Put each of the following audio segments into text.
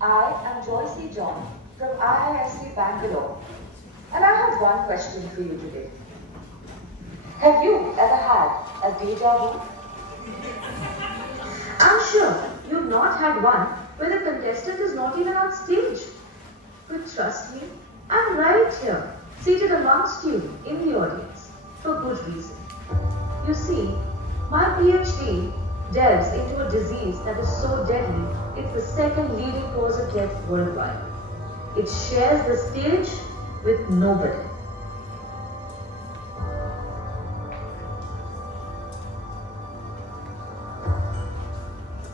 I am Joyce from IISc Bangalore, and I have one question for you today. Have you ever had a deja vu? I'm sure you've not had one where the contestant is not even on stage. But trust me, I'm right here, seated amongst you in the audience, for good reason. You see, my PhD delves into a disease that is so deadly, it's the second leading cause of death worldwide. It shares the stage with nobody.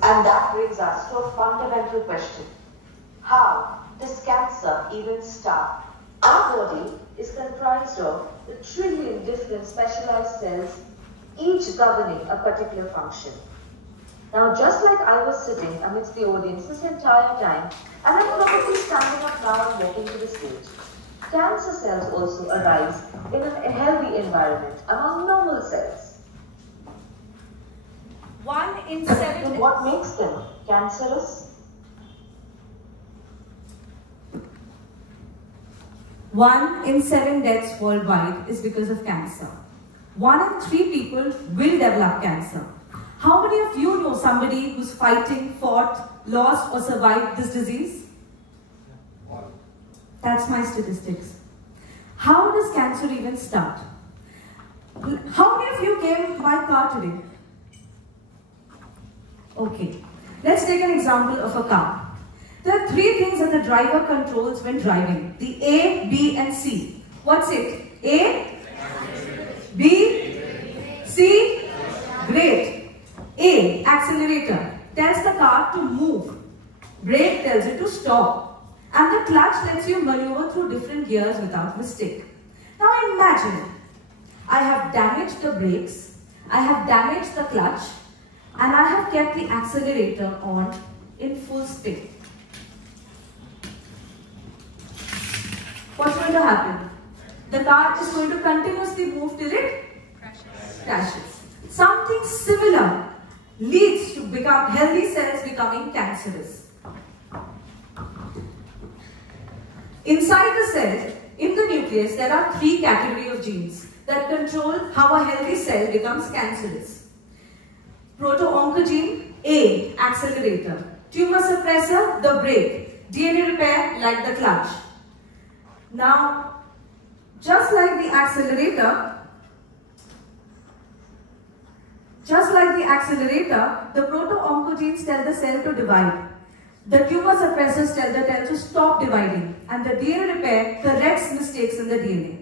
And that brings us to a fundamental question. How does cancer even start? Our body is comprised of a trillion different specialized cells, each governing a particular function. Now, just like I was sitting amidst the audience this entire time, and I'm probably standing up now and walking to the stage, cancer cells also arise in a healthy environment among normal cells. 1 in 7. And what makes them cancerous? 1 in 7 deaths worldwide is because of cancer. 1 in 3 people will develop cancer. How many of you know somebody who's fighting, fought, lost or survived this disease? That's my statistics. How does cancer even start? How many of you came by car today? Okay, let's take an example of a car. There are 3 things that the driver controls when driving. The A, B and C. What's it? A, B, C, great. A, accelerator, tells the car to move. Brake tells it to stop. And the clutch lets you maneuver through different gears without mistake. Now imagine, I have damaged the brakes, I have damaged the clutch, and I have kept the accelerator on in full speed. What's going to happen? The car is going to continuously move till it crashes. Something similar leads to healthy cells becoming cancerous. Inside the cell, in the nucleus, there are 3 categories of genes that control how a healthy cell becomes cancerous. Proto-oncogene, A, accelerator. Tumor suppressor, the brake. DNA repair, like the clutch. Now, just like the accelerator, the proto-oncogenes tell the cell to divide. The tumor suppressors tell the cell to stop dividing. And the DNA repair corrects mistakes in the DNA.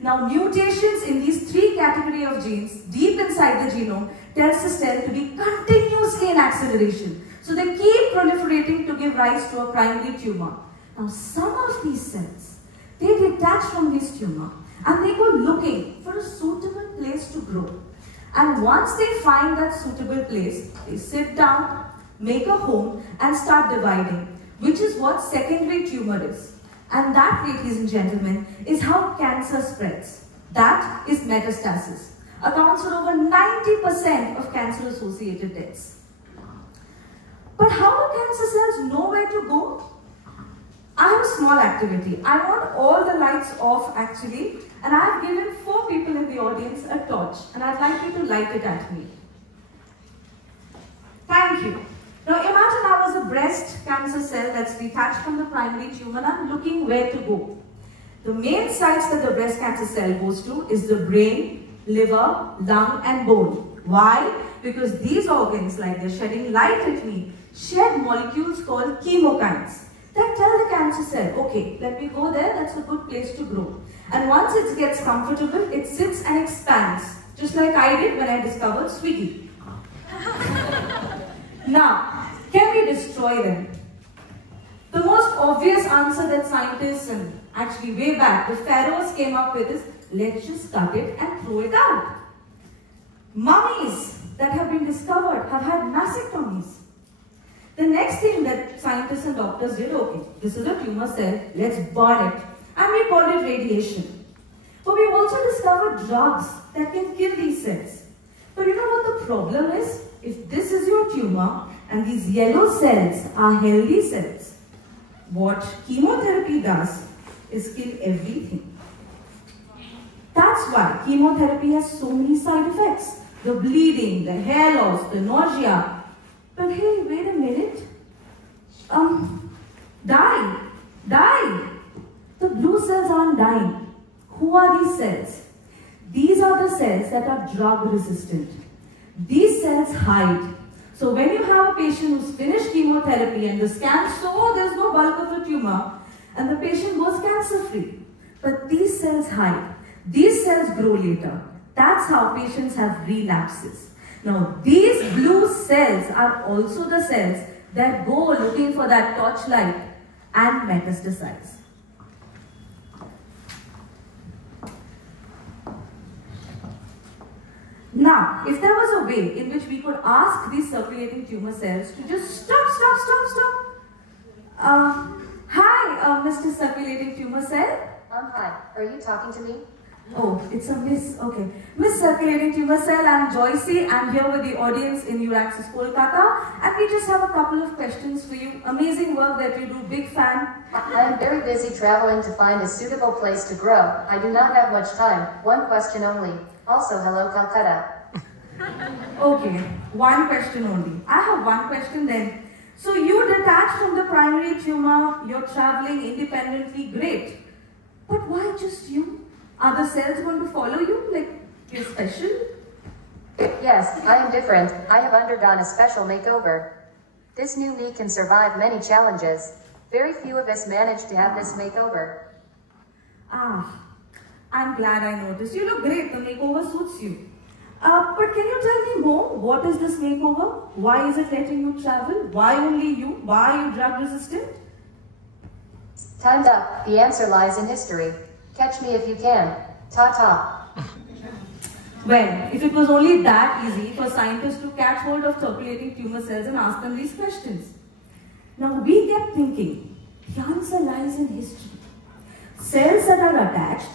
Now, mutations in these 3 categories of genes deep inside the genome tells the cell to be continuously in acceleration. So they keep proliferating to give rise to a primary tumor. Now, some of these cells, they detach from this tumor and they go looking for a suitable place to grow. And once they find that suitable place, they sit down, make a home and start dividing, which is what secondary tumor is. And that, ladies and gentlemen, is how cancer spreads. That is metastasis. Accounts for over 90% of cancer-associated deaths. But how do cancer cells know where to go? I have a small activity. I want all the lights off actually, and I have given 4 people in the audience a torch, and I'd like you to light it at me. Thank you. Now imagine I was a breast cancer cell that's detached from the primary tumor and I'm looking where to go. The main sites that the breast cancer cell goes to is the brain, liver, lung and bone. Why? Because these organs, like they're shedding light at me, shed molecules called chemokines that tell the cancer cell, okay, let me go there, that's a good place to grow. And once it gets comfortable, it sits and expands, just like I did when I discovered Swiggy. Now, can we destroy them? The most obvious answer that scientists and actually way back, the pharaohs came up with is, let's just cut it and throw it out. Mummies that have been discovered have had mastectomies. The next thing that scientists and doctors did, okay, this is a tumor cell, let's burn it. And we called it radiation. But we've also discovered drugs that can kill these cells. But you know what the problem is? If this is your tumor and these yellow cells are healthy cells, what chemotherapy does is kill everything. That's why chemotherapy has so many side effects. The bleeding, the hair loss, the nausea. But hey, wait a minute. Die. The blue cells aren't dying. Who are these cells? These are the cells that are drug resistant. These cells hide. So when you have a patient who's finished chemotherapy and the scan shows there's no bulk of a tumor and the patient goes cancer-free. But these cells hide. These cells grow later. That's how patients have relapses. Now these blue cells are also the cells that go looking for that torchlight and metastasize. Now, if there was a way in which we could ask these circulating tumor cells to just stop. Hi, Mr. Circulating Tumor Cell. Hi. Are you talking to me? Oh, it's a miss. Okay. Miss Circulating Tumor Cell, I'm Joyce. I'm here with the audience in Euraxess, Kolkata. And we just have a couple of questions for you. Amazing work that you do. Big fan. I am very busy traveling to find a suitable place to grow. I do not have much time. One question only. Also, hello, Kolkata. Okay. One question only. I have one question then. So you detached from the primary tumor, you're traveling independently, great. But why just you? Are the cells going to follow you? Like, you're special? Yes, I am different. I have undergone a special makeover. This new me can survive many challenges. Very few of us manage to have this makeover. I'm glad I noticed. You look great. The makeover suits you. But can you tell me more? What is this makeover? Why is it letting you travel? Why only you? Why are you drug resistant? Time's up. The answer lies in history. Catch me if you can. Ta-ta. Well, if it was only that easy for scientists to catch hold of circulating tumor cells and ask them these questions. Now we kept thinking, the answer lies in history. Cells that are attached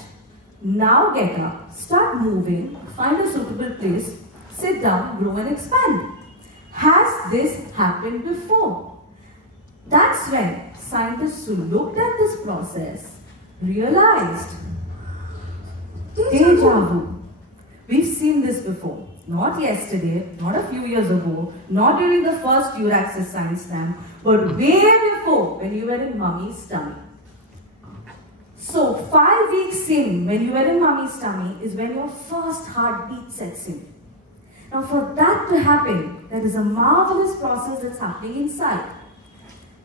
now get up, start moving, find a suitable place, sit down, grow and expand. Has this happened before? That's when scientists who looked at this process realized, Deja vu. We've seen this before. Not yesterday, not a few years ago, not during the first Euraxess science slam, but way before when you were in mommy's tummy. So 5 weeks in, when you were in mommy's tummy, is when your first heartbeat sets in. Now for that to happen, there is a marvelous process that's happening inside.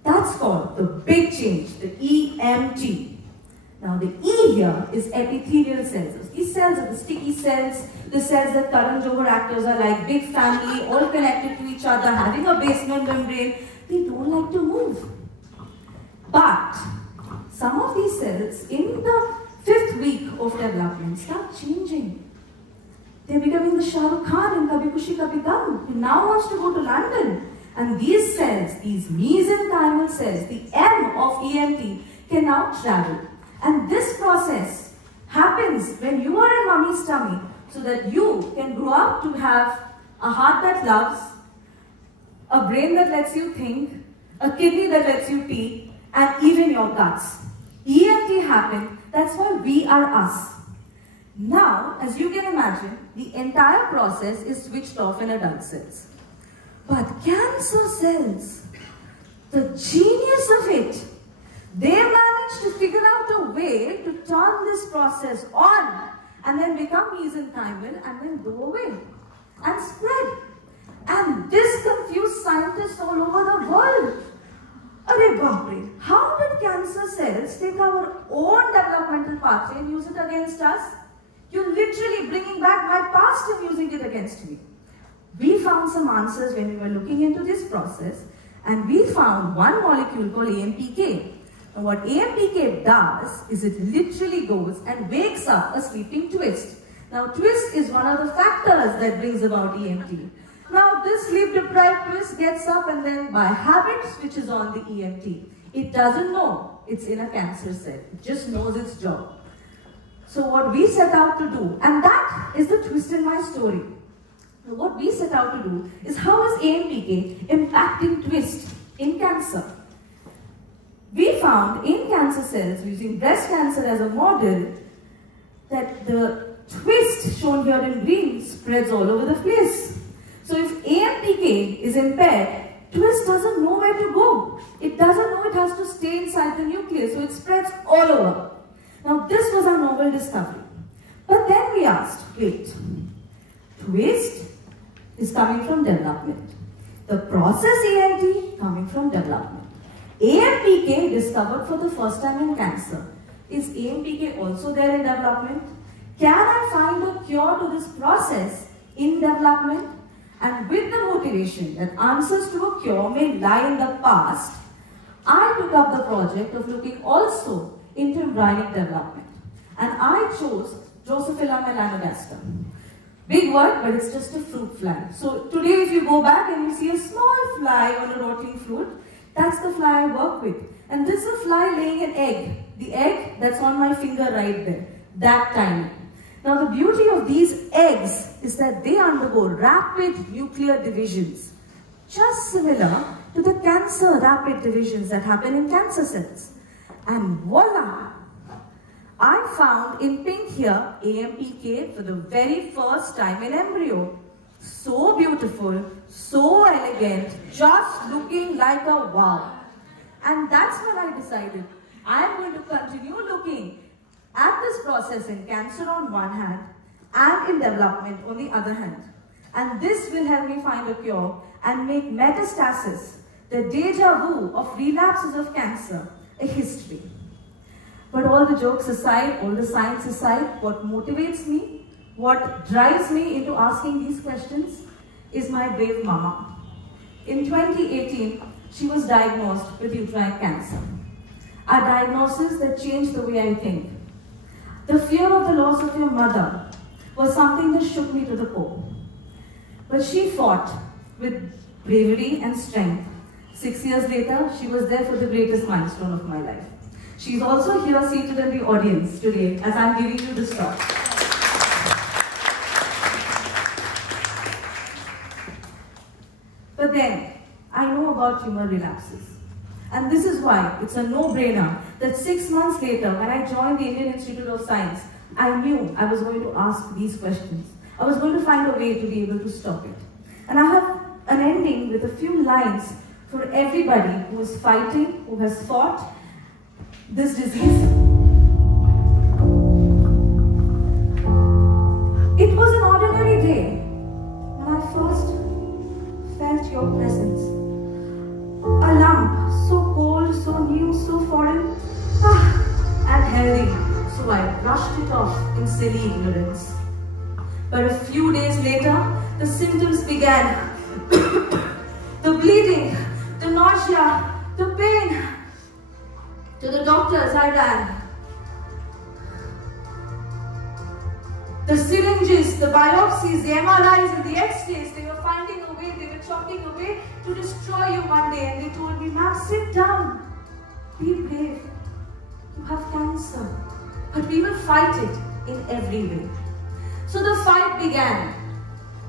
That's called the big change, the EMT. Now the E here is epithelial cells. These cells are the sticky cells, the cells that Karan Johar actors are like big family, all connected to each other, having a basement membrane. They don't like to move. But some of these cells in the 5th week of development start changing. They're becoming the Shah Rukh Khan in Kabhi Khushi Kabhi Gum, who now wants to go to London. And these cells, these mesenchymal cells, the M of EMT, can now travel. And this process happens when you are in mommy's tummy so that you can grow up to have a heart that loves, a brain that lets you think, a kidney that lets you pee, and even your guts. EMT happened, that's why we are us. Now, as you can imagine, the entire process is switched off in adult cells. But cancer cells, the genius of it, they managed to figure out a way to turn this process on and then become mesenchymal and then go away and spread. And this confused scientists all over the world. Arey baapre, how did cancer cells take our own developmental pathway and use it against us? You're literally bringing back my past and using it against me. We found some answers when we were looking into this process, and we found one molecule called AMPK. And what AMPK does is it literally goes and wakes up a sleeping twist. Now twist is one of the factors that brings about EMT. Now this sleep deprived twist gets up and then by habit switches on the EMT. It doesn't know it's in a cancer cell. It just knows its job. So what we set out to do, and that is the twist in my story. What we set out to do is how is AMPK impacting twist in cancer? We found in cancer cells, using breast cancer as a model, that the twist shown here in green spreads all over the place. So if AMPK is impaired, twist doesn't know where to go. It doesn't know it has to stay inside the nucleus, so it spreads all over. Now this was our novel discovery. But then we asked, wait, twist is coming from development. The process ANT coming from development. AMPK discovered for the first time in cancer. Is AMPK also there in development? Can I find a cure to this process in development? And with the motivation that answers to a cure may lie in the past, I took up the project of looking also into embryonic development. And I chose Drosophila melanogaster. Big word, but it's just a fruit fly. So today if you go back and you see a small fly on a rotting fruit, that's the fly I work with. And this is a fly laying an egg. The egg that's on my finger right there. That tiny. Now the beauty of these eggs is that they undergo rapid nuclear divisions. Just similar to the cancer rapid divisions that happen in cancer cells. And voila! I found in pink here AMPK for the very first time in embryo. So beautiful, so elegant, just looking like a wow. And that's when I decided I'm going to continue looking at this process in cancer on one hand and in development on the other hand. And this will help me find a cure and make metastasis, the deja vu of relapses of cancer, a history. But all the jokes aside, all the science aside, what motivates me, what drives me into asking these questions is my brave mama. In 2018, she was diagnosed with uterine cancer. A diagnosis that changed the way I think. The fear of the loss of your mother was something that shook me to the core. But she fought with bravery and strength. 6 years later, she was there for the greatest milestone of my life. She's also here seated in the audience today as I'm giving you this talk. But then, I know about tumor relapses. And this is why it's a no-brainer that 6 months later, when I joined the Indian Institute of Science, I knew I was going to ask these questions. I was going to find a way to be able to stop it. And I have an ending with a few lines for everybody who is fighting, who has fought this disease. It was an ordinary day when I first felt your presence. A lump, so cold, so new, so foreign, and healthy, so I brushed it off in silly ignorance. But a few days later, the symptoms began. The bleeding, the nausea, the pain. To the doctors I ran. The syringes, the biopsies, the MRIs and the X-rays, they were finding a way, they were chopping away to destroy you one day. And they told me, ma'am, sit down. Be brave. You have cancer. But we will fight it in every way. So the fight began.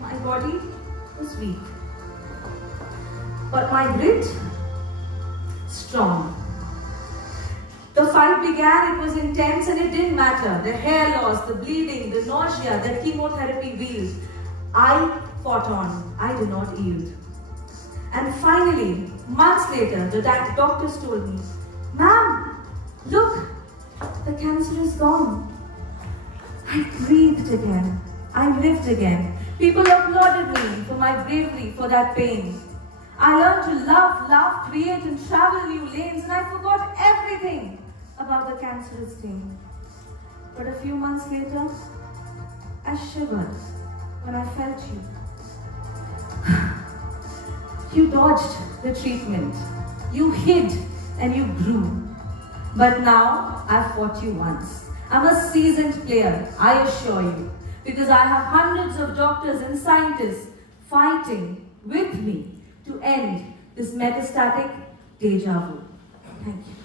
My body was weak. But my grit, strong. The fight began, it was intense and it didn't matter. The hair loss, the bleeding, the nausea, the chemotherapy wheels. I fought on, I did not yield. And finally, months later, the doctors told me, ma'am, look, the cancer is gone. I breathed again, I lived again. People applauded me for my bravery, for that pain. I learned to love, laugh, create and travel new lanes, and I forgot everything about the cancerous thing. But a few months later, I shivered when I felt you. You dodged the treatment. You hid and you grew. But now, I've fought you once. I'm a seasoned player, I assure you, because I have hundreds of doctors and scientists fighting with me to end this metastatic deja vu. Thank you.